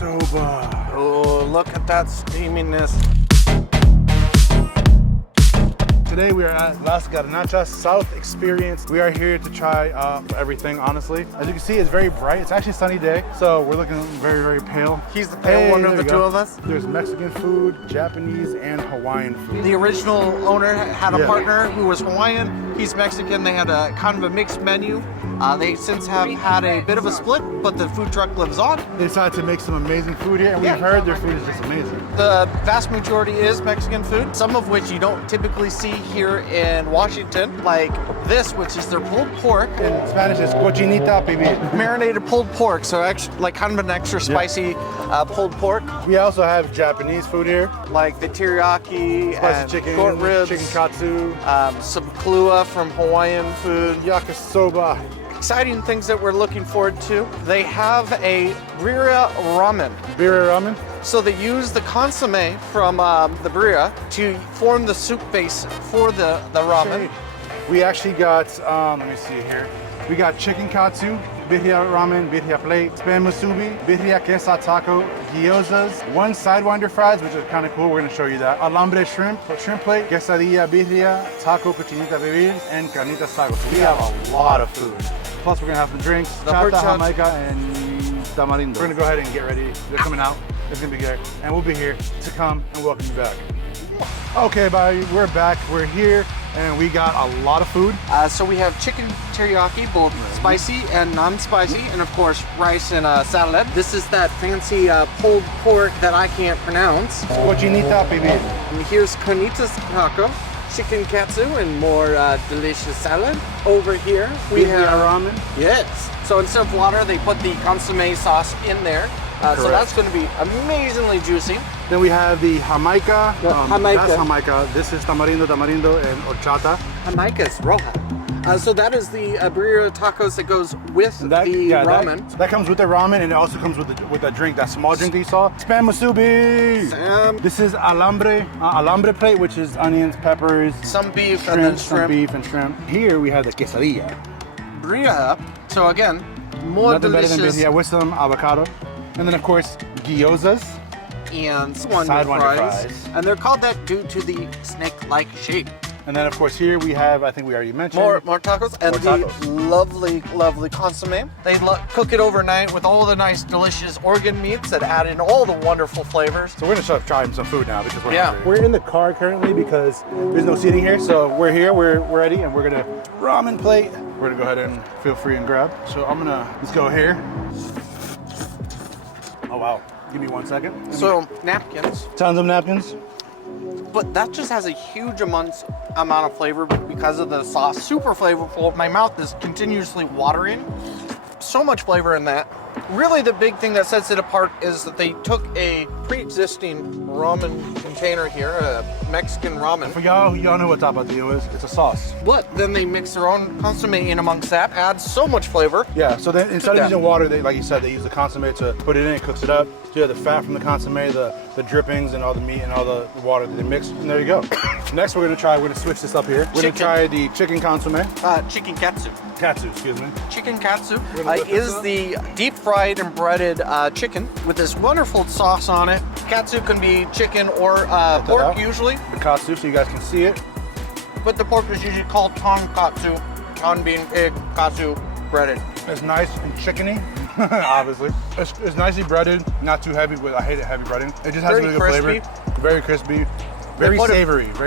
yakisoba. Oh, look at that steaminess. Today we are at Las Garnachas South Experience. We are here to try everything, honestly. As you can see, it's very bright. It's actually a sunny day, so we're looking very, very pale. He's the pale one of the two of us. There's Mexican food, Japanese, and Hawaiian food. The original owner had a partner who was Hawaiian. He's Mexican. They had a kind of a mixed menu. They since have had a bit of a split, but the food truck lives on. They decided to make some amazing food here, and we've heard their food is just amazing. The vast majority is Mexican food, some of which you don't typically see here in Washington, like this, which is their pulled pork. In Spanish, it's cochinita pibil. Marinated pulled pork, so actually like kind of an extra spicy pulled pork. We also have Japanese food here. Like the teriyaki, Spicy chicken, short ribs, chicken katsu, some kalua from Hawaiian food. yakisoba. Exciting things that we're looking forward to. They have a birria ramen. Birria ramen? So they use the consomme from the birria to form the soup base for the ramen. Okay. We actually got, let me see here. We got chicken katsu, birria ramen, birria plate, spam musubi, birria queso taco, gyozas, one sidewinder fries, which is kind of cool. We're gonna show you that. Alambre shrimp plate, quesadilla birria, taco cochinita pibil, and carnita sago. So we have a lot of food. Plus we're gonna have some drinks, chata, jamaica, and tamarindo. We're gonna go ahead and get ready. They're coming out. It's gonna be good. And we'll be here to come and welcome you back. Okay, buddy, we're back. We're here, and we got a lot of food. So we have chicken teriyaki, both spicy and non-spicy, and of course rice and salad. This is that fancy pulled pork that I can't pronounce. Cochinita pibil. And here's carnitas taco, chicken katsu, and more delicious salad. Over here we have ramen. Yes. So instead of water, they put the consomme sauce in there. So that's going to be amazingly juicy. Then we have the jamaica. Jamaica. That's jamaica. This is tamarindo, and horchata. Jamaica is roja. So that is the birria tacos that goes with the ramen. That comes with the ramen, and it also comes with the drink, that small drink that you saw. Spam musubi. This is alambre plate, which is onions, peppers, some beef, shrimp, and then some beef and shrimp. Here we have the quesadilla. Birria. So again, more Nothing delicious. better than birria with some avocado. And then of course, gyozas. And sidewinder fries. And they're called that due to the snake-like shape. And then of course here we have, I think we already mentioned. More tacos. And the lovely, lovely consomme. They cook it overnight with all the nice, delicious organ meats that add in all the wonderful flavors. So we're gonna start trying some food now because we're hungry. We're in the car currently because there's no seating here. So we're here, we're ready, and we're gonna ramen plate. We're gonna go ahead and feel free and grab. So let's go here. Oh wow, give me 1 second. So napkins. Tons of napkins. But that just has a huge amount of flavor because of the sauce. Super flavorful. My mouth is continuously watering. So much flavor in that. Really the big thing that sets it apart is that they took a pre-existing ramen container here, a Mexican ramen. For y'all know what tapatio is. It's a sauce. But then they mix their own consomme in amongst that, adds so much flavor. Yeah, so then instead of using water, like you said, they use the consomme to put it in, it cooks it up. So you have the fat from the consomme, the drippings, and all the meat and all the water that they mix, and there you go. Next we're gonna switch this up here. We're gonna try the chicken consomme. Chicken katsu. Katsu, excuse me. Chicken katsu is the deep fried and breaded chicken with this wonderful sauce on it. Katsu can be chicken or pork usually. The katsu, so you guys can see it. But the pork is usually called tonkatsu. Ton being pig, katsu breaded. It's nice and chickeny, obviously. It's nicely breaded, not too heavy, but I hate it heavy breading. It just has a really good flavor. Very crispy. Very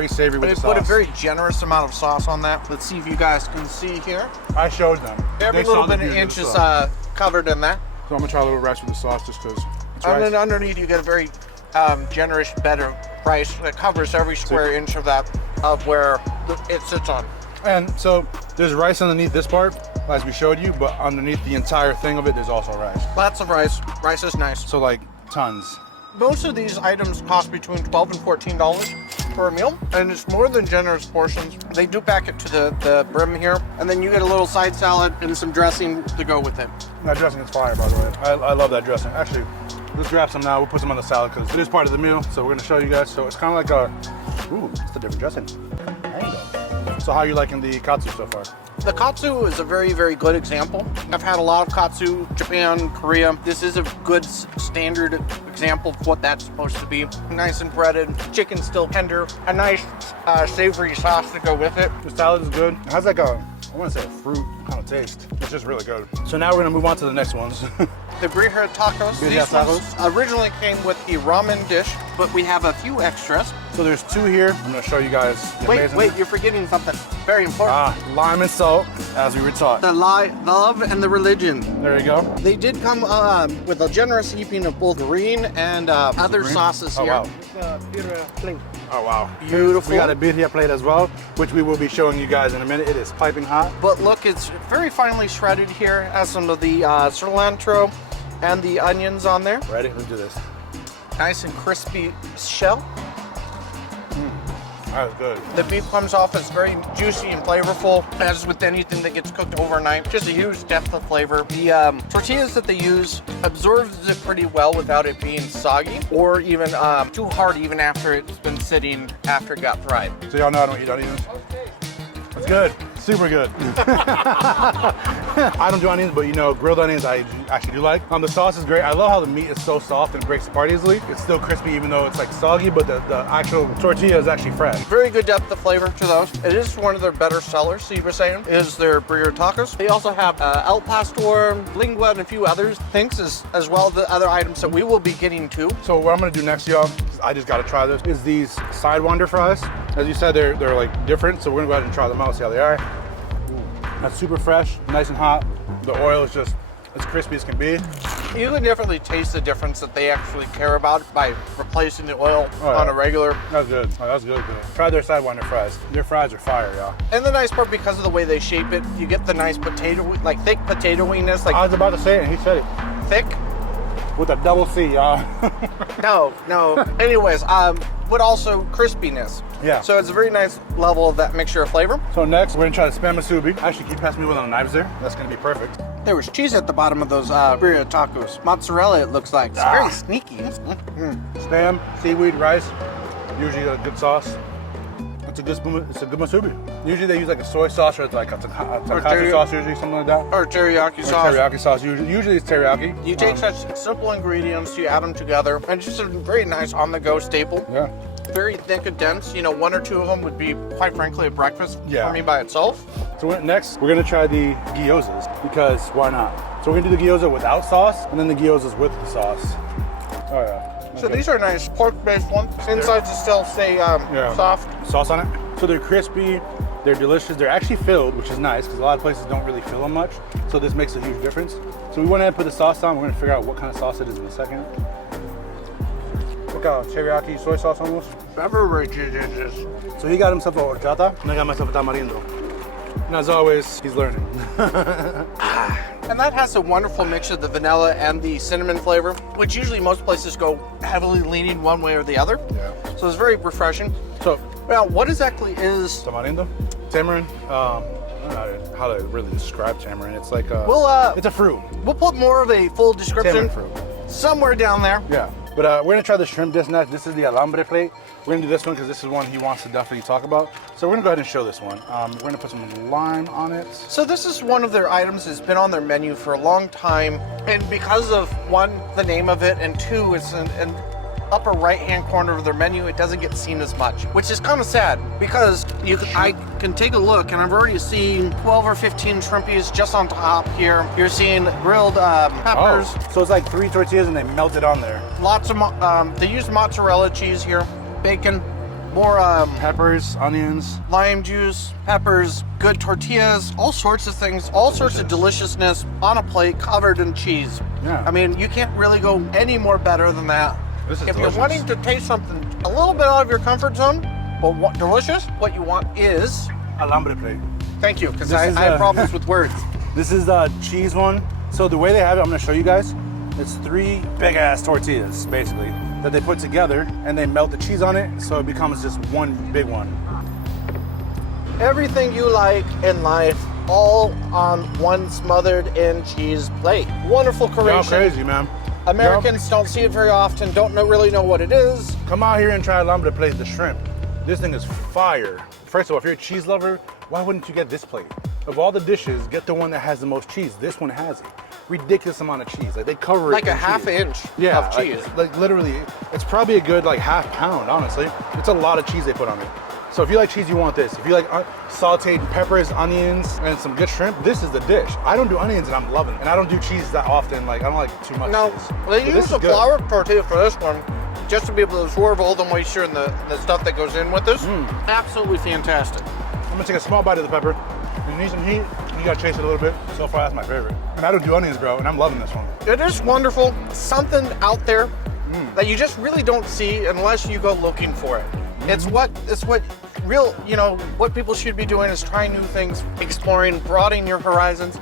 savory with the sauce. They put a very generous amount of sauce on that. Let's see if you guys can see here. I showed them. Every little bit of inch is covered in that. So I'm gonna try a little rice with the sauce just because it's and rice. then underneath you get a very generous bed of rice that covers every square inch of that, of where it sits on. And so there's rice underneath this part, as we showed you, but underneath the entire thing of it, there's also rice. Lots of rice. Rice is nice. So like tons. Most of these items cost between $12 and $14 per meal, and it's more than generous portions. They do pack it to the brim here, and then you get a little side salad and some dressing to go with it. That dressing is fire, by the way. I love that dressing. Actually, let's grab some now. We'll put some on the salad because it is part of the meal. So we're gonna show you guys. So it's kind of like it's a different dressing. There you go. So how are you liking the katsu so far? The katsu is a very, very good example. I've had a lot of katsu, Japan, Korea. This is a good standard example of what that's supposed to be. Nice and breaded, chicken still tender, a nice savory sauce to go with it. The salad is good. It has like a, I want to say a fruit kind of taste. It's just really good. So now we're gonna move on to the next ones. The birria tacos. Birria These tacos. ones originally came with the ramen dish, but we have a few extras. So there's 2 here. I'm gonna show you guys. the Wait, amazing- you're forgetting something very important. Lime and salt, as we were taught. The love and the religion. There you go. They did come with a generous heaping of both green and other Green? sauces Oh, here. wow. Plate. Oh wow. Beautiful. We got a birria plate as well, which we will be showing you guys in a minute. It is piping hot. But look, it's very finely shredded here. Has some of the cilantro and the onions on there. Ready? Let's do this. Nice and crispy shell. That was good. The beef comes off as very juicy and flavorful, as with anything that gets cooked overnight. Just a huge depth of flavor. The tortillas that they use absorbs it pretty well without it being soggy or even too hard even after it's been sitting after it got fried. So y'all know I don't eat onions. It's good. Super good. I don't do onions, but you know, grilled onions I actually do like. The sauce is great. I love how the meat is so soft and breaks apart easily. It's still crispy even though it's like soggy, but the actual tortilla is actually fresh. Very good depth of flavor to those. It is one of their better sellers, so you were saying, is their birria tacos. They also have El Pastor, Lingua, and a few other things, as well as the other items that we will be getting to. So what I'm gonna do next, y'all, 'cause I just gotta try this, is these Sidewinder fries. As you said, they're like different, so we're gonna go ahead and try them out, see how they are. That's super fresh, nice and hot. The oil is just as crispy as can be. You can definitely taste the difference that they actually care about by replacing the oil on a regular. That's good. Oh, that's good. Try their Sidewinder fries. Their fries are fire, y'all. And the nice part, because of the way they shape it, you get the nice potato, like thick potato-iness, like I was about to say it, and he said it. thick. With a double C, y'all. No. Anyways, but also crispiness. Yeah. So it's a very nice level of that mixture of flavor. So next, we're gonna try the spam musubi. Actually, can you pass me one of the knives there? That's gonna be perfect. There was cheese at the bottom of those birria tacos. Mozzarella, it looks like. It's very sneaky. Spam, seaweed, rice. Usually a good sauce. It's a good musubi. Usually they use like a soy sauce or it's like a tonkatsu sauce, usually something like that. Or teriyaki Or sauce. teriyaki sauce. Usually it's teriyaki. You take such simple ingredients, you add them together, and it's just a very nice on-the-go staple. Yeah. Very thick and dense. You know, 1 or 2 of them would be, quite frankly, a breakfast Yeah. for me by itself. So next, we're gonna try the gyozas because why not? So we're gonna do the gyoza without sauce and then the gyozas with the sauce. Oh yeah. So Okay. these are nice pork-based ones. Insides to still stay soft. Sauce on it. So they're crispy, they're delicious. They're actually filled, which is nice because a lot of places don't really fill them much. So this makes a huge difference. So we went ahead and put the sauce on. We're gonna figure out what kind of sauce it is in a second. Look out, teriyaki soy sauce almost. Beverages. So he got himself a horchata, and I got myself a tamarindo. And as always, he's learning. And that has a wonderful mixture of the vanilla and the cinnamon flavor, which usually most places go heavily leaning one way or the other. Yeah. So it's very refreshing. So, Now, what exactly is... tamarindo, tamarind. I don't know how to really describe tamarind. It's like a, We'll, it's a fruit. We'll put more of a full description Tamarind fruit. somewhere down there. Yeah. But we're gonna try the shrimp dish next. This is the alambre plate. We're gonna do this one because this is one he wants to definitely talk about. So we're gonna go ahead and show this one. We're gonna put some lime on it. So this is one of their items that's been on their menu for a long time. And because of, 1, the name of it, and 2, it's an upper right-hand corner of their menu, it doesn't get seen as much, which is kind of sad because I can take a look and I've already seen 12 or 15 shrimpies just on top here. You're seeing grilled peppers. Oh, so it's like 3 tortillas and they melt it on there. Lots of, they use mozzarella cheese here, bacon, more Peppers, onions. lime juice, peppers, good tortillas, all sorts of things, all sorts of deliciousness on a plate covered in cheese. Yeah. I mean, you can't really go any more better than that. This is If delicious. you're wanting to taste something a little bit out of your comfort zone, but what delicious, what you want is, Alambre plate. thank you, because This I is, have problems with words. This is the cheese one. So the way they have it, I'm gonna show you guys. It's 3 big ass tortillas, basically, that they put together and they melt the cheese on it, so it becomes just one big one. Everything you like in life, all on one smothered in cheese plate. Wonderful Y'all creation. crazy, man. Americans don't see it very often, don't really know what it is. Come out here and try alambre plate, the shrimp. This thing is fire. First of all, if you're a cheese lover, why wouldn't you get this plate? Of all the dishes, get the one that has the most cheese. This one has it. Ridiculous amount of cheese. Like they cover it Like a in half cheese. inch Yeah, of cheese. Like literally, it's probably a good like half pound, honestly. It's a lot of cheese they put on it. So if you like cheese, you want this. If you like sauteed peppers, onions, and some good shrimp, this is the dish. I don't do onions and I'm loving it. And I don't do cheese that often. Like I don't like too much No, cheese. they But use the is good. flour tortilla for this one just to be able to absorb all the moisture and the stuff that goes in with this. Absolutely fantastic. I'm gonna take a small bite of the pepper. You need some heat, you gotta chase it a little bit. So far, that's my favorite. And I don't do onions, bro, and I'm loving this one. It is wonderful. Something out there that you just really don't see unless you go looking for it. It's what real, you know, what people should be doing is trying new things, exploring, broadening your horizons.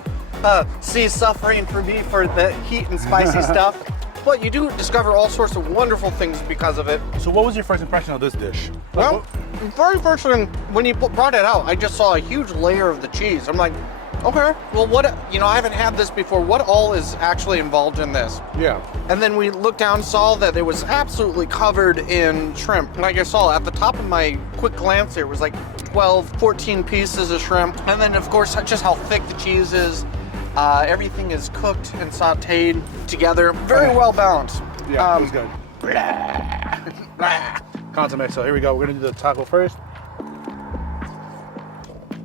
See suffering for me for the heat and spicy stuff. But you do discover all sorts of wonderful things because of it. So what was your first impression of this dish? Well, the very first thing, when you brought it out, I just saw a huge layer of the cheese. I'm like, okay, well, what, you know, I haven't had this before. What all is actually involved in this? Yeah. And then we looked down, saw that it was absolutely covered in shrimp. Like I saw at the top of my quick glance, there was like 12, 14 pieces of shrimp. And then, of course, just how thick the cheese is. Everything is cooked and sauteed together. Very well balanced. Yeah, it was good. Consomme, so here we go. We're gonna do the taco first.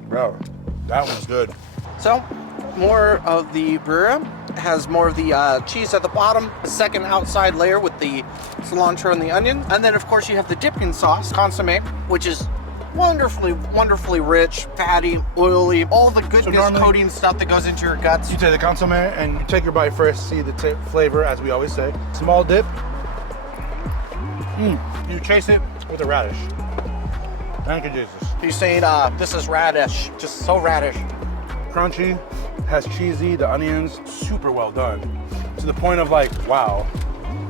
Bro, that one's good. So, more of the birria has more of the cheese at the bottom, the second outside layer with the cilantro and the onion. And then, of course, you have the dipping sauce, consomme, which is wonderfully rich, fatty, oily, all the goodness normally- coating stuff that goes into your guts. You take the consomme and you take your bite first, see the flavor, as we always say. Small dip. You chase it with a radish. Thank you, Jesus. He's saying, this is radish, just so radish. Crunchy, has cheesy, the onions, super well done. To the point of like, wow,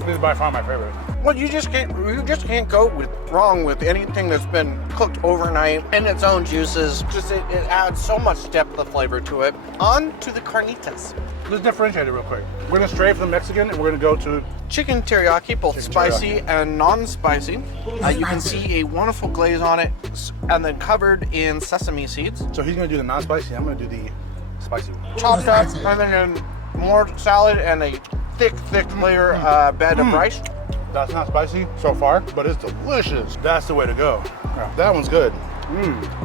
this is by far my favorite. Well, you just can't go wrong with anything that's been cooked overnight in its own juices. Just it adds so much depth of flavor to it. On to the carnitas. Let's differentiate it real quick. We're gonna stray from the Mexican and we're gonna go to Chicken teriyaki, both Chicken spicy teriyaki. and non-spicy. You can see a wonderful glaze on it, and then covered in sesame seeds. So he's gonna do the non-spicy, I'm gonna do the spicy one. Chopped up, and then more salad and a thick layer bed of rice. That's not spicy so far, but it's delicious. That's the way to go. Yeah, that one's good.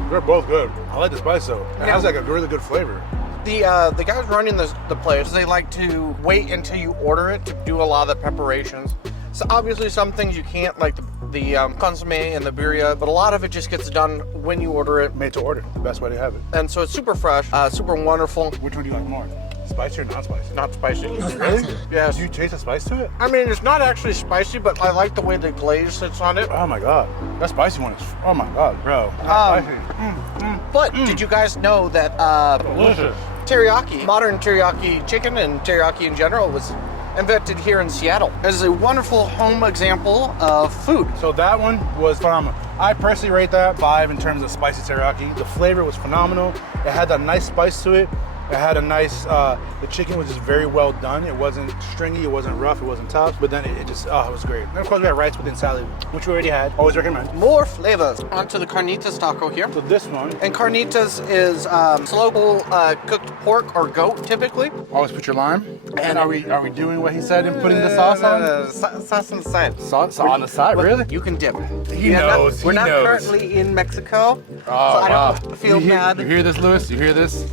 They're both good. I like the spice though. It has like a really good flavor. The guys running the place, they like to wait until you order it to do a lot of the preparations. So obviously some things you can't, like the consomme and the birria, but a lot of it just gets done when you order it. Made to order, the best way to have it. And so it's super fresh, super wonderful. Which one do you like more? Spicy or non-spicy? Not spicy. Really? Yes. Do you taste the spice to it? I mean, it's not actually spicy, but I like the way the glaze sits on it. Oh my god. That spicy one is, oh my god, bro. That's spicy. But did you guys know that Delicious. teriyaki, modern teriyaki chicken and teriyaki in general was invented here in Seattle? It is a wonderful home example of food. So that one was phenomenal. I personally rate that 5 in terms of spicy teriyaki. The flavor was phenomenal. It had that nice spice to it. It had a nice, the chicken was just very well done. It wasn't stringy, it wasn't rough, it wasn't tough, but then it just, it was great. And of course we had rice within salad, which we already had. Always recommend. More flavors. Onto the carnitas taco here. So this one, And carnitas is slow cooked pork or goat typically. always put your lime. And are we doing what he said and putting the sauce on? Sauce on the side. Sauce on the side, really? You can dip. He knows, We're he not knows. currently in Mexico, Oh, so I wow. don't feel bad. You hear this, Lewis? You hear this?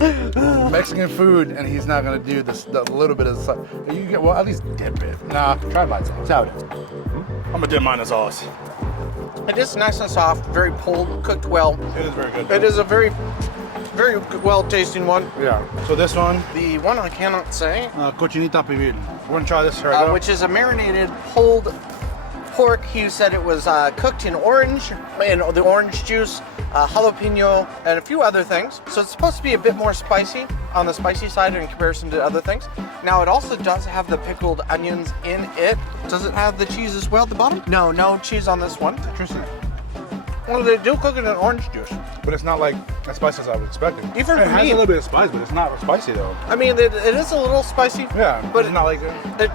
Mexican food, and he's not gonna do this, the little bit of the sauce. You get, well, at least dip it. Nah, try by itself. That's how it is. I'm gonna dip mine in sauce. It is nice and soft, very pulled, cooked well. It is very good. It is a very well tasting one. Yeah. So this one, The one I cannot say, cochinita pibil. We're gonna try this right now. which is a marinated pulled pork. He said it was cooked in orange, in the orange juice, jalapeno, and a few other things. So it's supposed to be a bit more spicy, on the spicy side in comparison to other things. Now it also does have the pickled onions in it. Does it have the cheese as well at the bottom? No cheese on this one. Interesting. Well, they do cook it in orange juice. But it's not like as spicy as I was expecting. Even it for has me. a little bit of spice, but it's not spicy though. I mean, it is a little spicy. Yeah, but it's not like.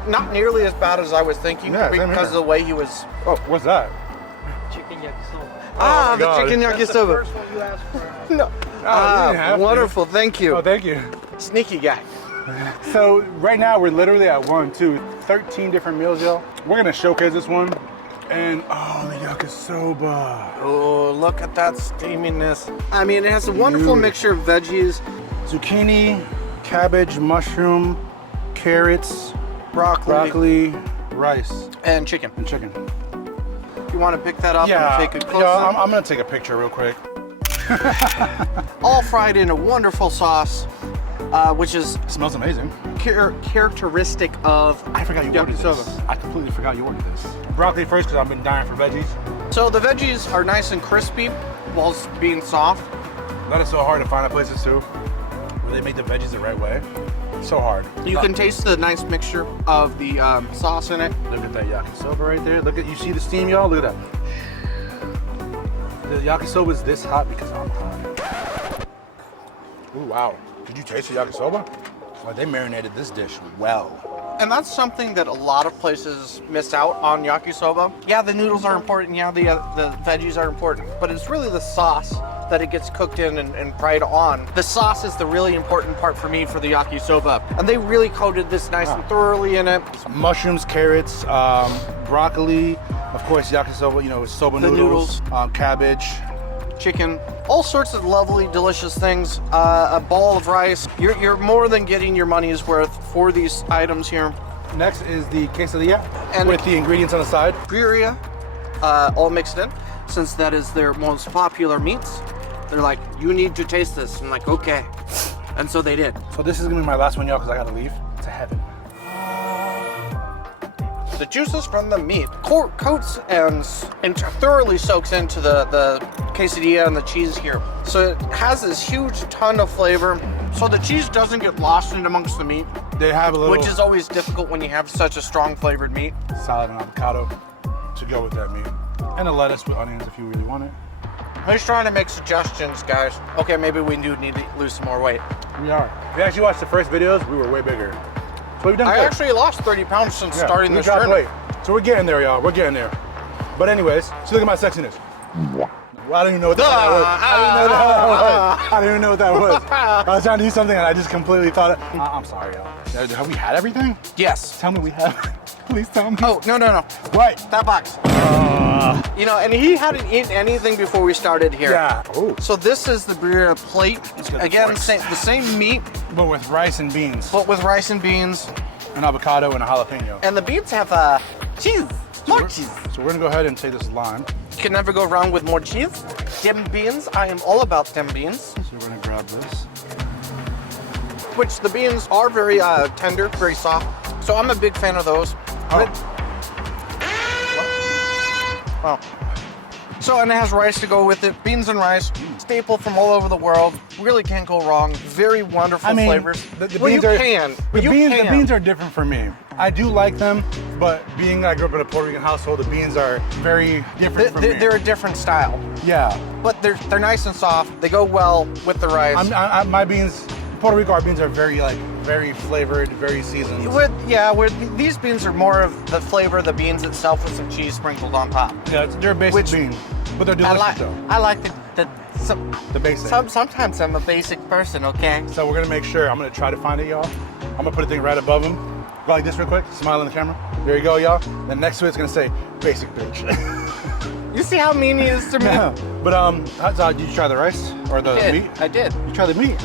not nearly as bad as I was thinking Yeah, same because here. of the way he was. Oh, what's that? chicken yakisoba. Ah, the God. chicken That's the yakisoba. first one you asked for. No. you didn't have to. Wonderful. Thank you. Oh, thank you. Sneaky guy. So right now we're literally at 13 different meals, yo. We're gonna showcase this one. And oh, the yakisoba. Oh, look at that steaminess. I mean, it has a wonderful Dude. mixture of veggies, Zucchini, cabbage, mushroom, carrots, broccoli, rice, and chicken. and chicken. You want to pick that up Yeah, and take a close yeah, up? I'm gonna take a picture real quick. All fried in a wonderful sauce, which is It smells amazing. characteristic of I forgot you ordered yakisoba. this. I completely forgot you ordered this. Broccoli first because I've been dying for veggies. So the veggies are nice and crispy whilst being soft. That is so hard to find at places too, where they make the veggies the right way. So hard. You can taste the nice mixture of the sauce in it. Look at that yakisoba right there. Look at, you see the steam, y'all? Look at that. The yakisoba is this hot because I'm hot. Ooh, wow. Did you taste the yakisoba? Well, they marinated this dish well. And that's something that a lot of places miss out on yakisoba. Yeah, the noodles are important. Yeah, the veggies are important. But it's really the sauce that it gets cooked in and fried on. The sauce is the really important part for me for the yakisoba. And they really coated this nice and thoroughly in it. Mushrooms, carrots, broccoli, of course, yakisoba, you know, soba The noodles, cabbage. Chicken, all sorts of lovely, delicious things. A bowl of rice. You're more than getting your money's worth for these items here. Next is the quesadilla And- with the ingredients on the side. Birria, all mixed in, since that is their most popular meats. They're like, you need to taste this. I'm like, okay. And so they did. So this is gonna be my last one, y'all, because I gotta leave to heaven. The juices from the meat coats and thoroughly soaks into the quesadilla and the cheese here. So it has this huge ton of flavor. So the cheese doesn't get lost in amongst the meat, They have a little which is always difficult when you have such a strong flavored meat. salad and avocado to go with that meat. And a lettuce with onions if you really want it. I'm just trying to make suggestions, guys. Okay, maybe we do need to lose some more weight. We are. If you actually watched the first videos, we were way bigger. So we've done I good. actually lost 30 pounds since Yeah, starting we this dropped journey. weight. So we're getting there, y'all. We're getting there. But anyways, so look at my sexiness. Well, I don't even know what that was. I didn't even know what that was. I was trying to do something and I just completely thought it. I'm sorry, y'all. Have we had everything? Yes. Tell me we have. Please tell me. Oh, no. Right. That box. You know, and he hadn't eaten anything before we started here. Yeah. Ooh. So this is the birria plate. good Again, forks. the same meat, But with rice and beans. but with rice and beans. An avocado and a jalapeno. And the beans have cheese. More cheese. So we're gonna go ahead and take this lime. You can never go wrong with more cheese. Them beans, I am all about them beans. So we're gonna grab this. Which the beans are very tender, very soft. So I'm a big fan of those. Oh. Oh. So, and it has rice to go with it. Beans and rice, staple from all over the world. Really can't go wrong. Very wonderful flavors. The Well, beans you are, can. The You beans, can. the beans are different for me. I do like them, but being that I grew up in a Puerto Rican household, the beans are very different from me. They're a different style, Yeah. but they're nice and soft. They go well with the rice. My beans, Puerto Rico, our beans are very flavored, very seasoned. These beans are more of the flavor of the beans itself with some cheese sprinkled on top. Yeah, they're a basic bean, but they're delicious though. I like the basic. sometimes I'm a basic person, okay? So we're gonna make sure, I'm gonna try to find it, y'all. I'm gonna put a thing right above them. Go like this real quick, smile in the camera. There you go, y'all. Then next to it's gonna say, basic bitch. You see how mean he is to me? No. But did you try the rice or the meat? I did. You try the meat?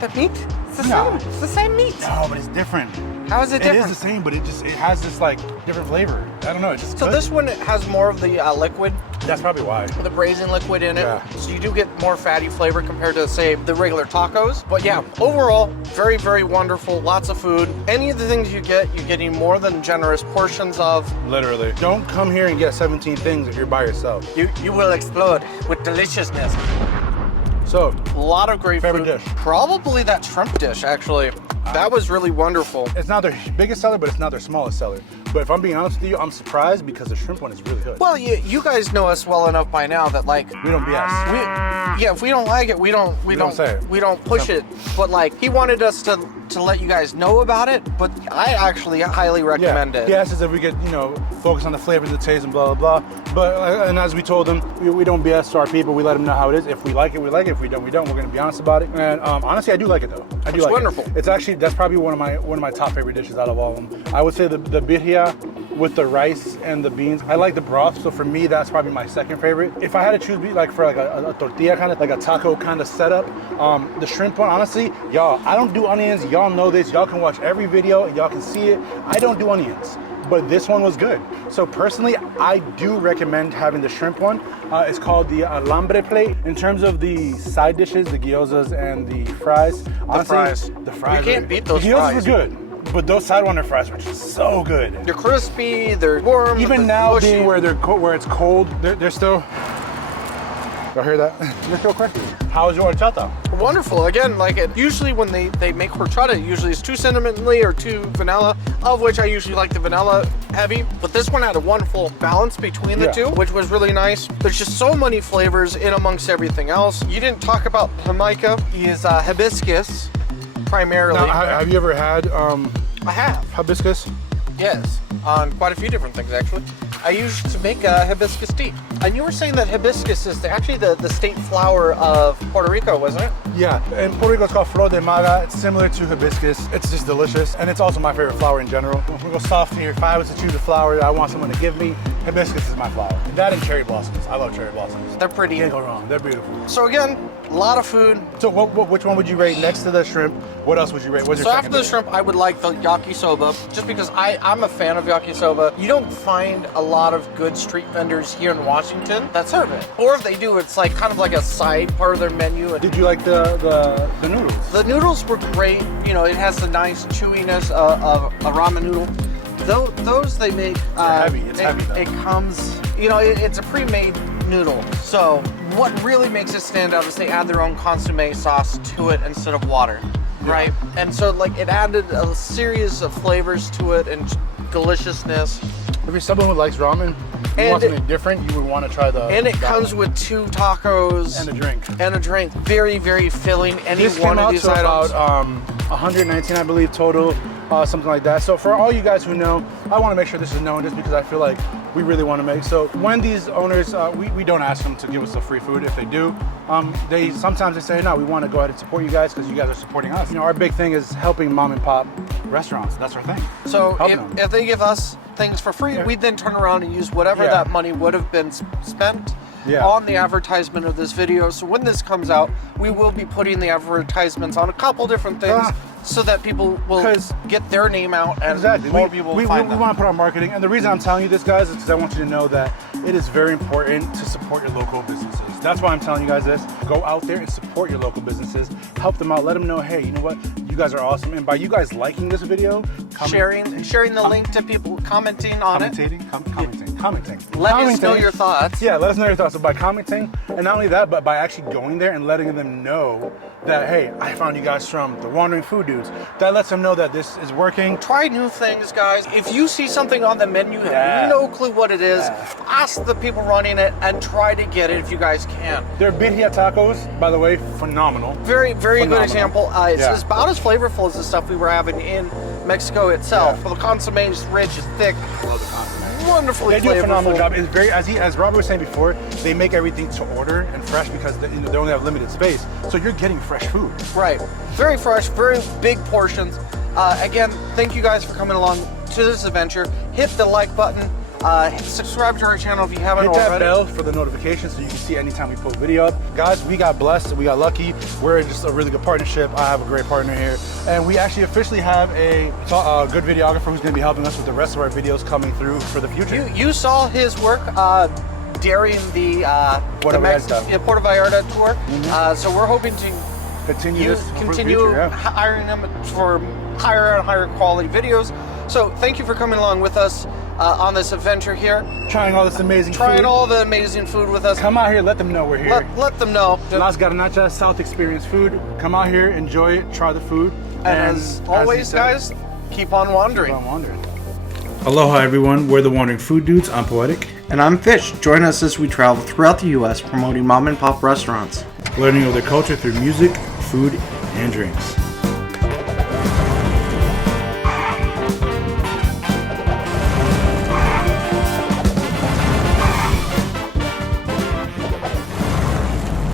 The meat? It's the No. same. It's the same meat. No, but it's different. How is it It different? is the same, but it has this like different flavor. I don't know. It's just So good. this one has more of the liquid, That's probably why. the braising liquid in it. Yeah. So you do get more fatty flavor compared to, say, the regular tacos. But yeah, overall, very, very wonderful. Lots of food. Any of the things you get, you're getting more than generous portions of. Literally. Don't come here and get 17 things if you're by yourself. You will explode with deliciousness. So, A lot of great Favorite food. dish? Probably that shrimp dish, actually. That was really wonderful. it's not their biggest seller, but it's not their smallest seller. But if I'm being honest with you, I'm surprised because the shrimp one is really good. Well, you guys know us well enough by now that like We don't BS. if we don't like it, we don't say it. we don't push it. But like he wanted us to to let you guys know about it, but I actually highly recommend it. He asked us if we could, you know, focus on the flavors, the taste, and blah, blah, blah. But, and as we told him, we don't BS to our people. We let them know how it is. If we like it, we like it. If we don't, we don't. We're going to be honest about it. And honestly, I do like it, though. I do like wonderful. it. It's actually, that's probably one of my top favorite dishes out of all of them. I would say the birria with the rice and the beans. I like the broth, so for me, that's probably my second favorite. If I had to choose, like for like a tortilla kind of, like a taco kind of setup, the shrimp one, honestly, y'all, I don't do onions. Y'all know this. Y'all can watch every video. Y'all can see it. I don't do onions, but this one was good. So personally, I do recommend having the shrimp one. It's called the alambre plate. In terms of the side dishes, the gyozas and the fries, honestly, the fries. You can't beat those fries. The gyozas were good, but those sidewinder fries were just so good. They're crispy, they're warm. Even now, being where it's cold, they're still. Y'all hear that? They're still crispy. How is your horchata? Wonderful. Again, like usually when they make horchata, it usually is 2 cinnamon or 2 vanilla, of which I usually like the vanilla heavy. But this one had a wonderful balance between the two, which was really nice. There's just so many flavors in amongst everything else. You didn't talk about Jamaica. He is hibiscus, primarily. Now, have you ever had I have. hibiscus? Yes, on quite a few different things actually. I used to make hibiscus tea. And you were saying that hibiscus is actually the state flower of Puerto Rico, wasn't it? Yeah, in Puerto Rico it's called flor de maga. It's similar to hibiscus. It's just delicious, and it's also my favorite flower in general. We'll go soft here. If I was to choose a flower that I want someone to give me, hibiscus is my flower. That and cherry blossoms. I love cherry blossoms. They're pretty. Can't go wrong. They're beautiful. So again, a lot of food. So which one would you rate next to the shrimp? What else would you rate? What's your So second after the favorite? shrimp, I would like the yakisoba, just because I'm a fan of yakisoba. You don't find a lot of good street vendors here in Washington that serve it. Or if they do, it's like kind of like a side part of their menu. Did you like the noodles? The noodles were great. You know, it has the nice chewiness of a ramen noodle. Those they make. Heavy. It's heavy though. It comes, you know, it's a pre-made noodle. So what really makes it stand out is they add their own consomme sauce to it instead of water, right? And so like it added a series of flavors to it and deliciousness. If you're someone who likes ramen, you want something different, you would want to try the. And it that comes one. with 2 tacos And a drink. And a drink. Very, very filling. Any This one came of out these to items. about 119, I believe, total, something like that. So for all you guys who know, I want to make sure this is known, just because I feel like we really want to make. So when these owners, we don't ask them to give us the free food. If they do, they sometimes say, no, we want to go ahead and support you guys because you guys are supporting us. You know, our big thing is helping mom and pop restaurants. That's our thing. So if they give us things for free, we then turn around and use whatever that money would have been spent on the advertisement of this video. So when this comes out, we will be putting the advertisements on a couple different things so that people will get their name out and more people will find them. We want to put our marketing, and the reason I'm telling you this, guys, is because I want you to know that it is very important to support your local businesses. That's why I'm telling you guys this. Go out there and support your local businesses. Help them out. Let them know, hey, you know what? You guys are awesome. And by you guys liking this video, sharing the link to people, commenting on it. Commenting. Let us know your thoughts. Yeah, let us know your thoughts. So by commenting, and not only that, but by actually going there and letting them know that, hey, I found you guys from the Wandering Food Dudes. That lets them know that this is working. Try new things, guys. If you see something on the menu, have no clue what it is, ask the people running it and try to get it if you guys can. Their birria tacos, by the way, phenomenal. Very, very good example. It's about as flavorful as the stuff we were having in Mexico itself. The consomme is rich, it's thick. I love the consomme. Wonderfully flavorful. They do a phenomenal job. It's very, as Robert was saying before, they make everything to order and fresh because they only have limited space. So you're getting fresh food. Right. Very fresh, very big portions. Again, thank you guys for coming along to this adventure. Hit the like button. Subscribe to our channel if you haven't already. Hit that bell for the notifications so you can see anytime we put a video up. Guys, we got blessed. We got lucky. We're just a really good partnership. I have a great partner here. And we actually officially have a good videographer who's going to be helping us with the rest of our videos coming through for the future. You saw his work during the Puerto Vallarta tour. So we're hoping to continue hiring him for higher and higher quality videos. So thank you for coming along with us on this adventure here. Trying all this amazing food. Trying all the amazing food with us. Come out here, let them know we're here. Let them know. Las Garnachas, South Experience Food. Come out here, enjoy it, try the food. And as always, guys, keep on wandering. Keep on wandering. Aloha everyone, we're the Wandering Food Dudes. I'm Poetic. And I'm Fish. Join us as we travel throughout the U.S. promoting mom and pop restaurants. Learning of their culture through music, food, and drinks.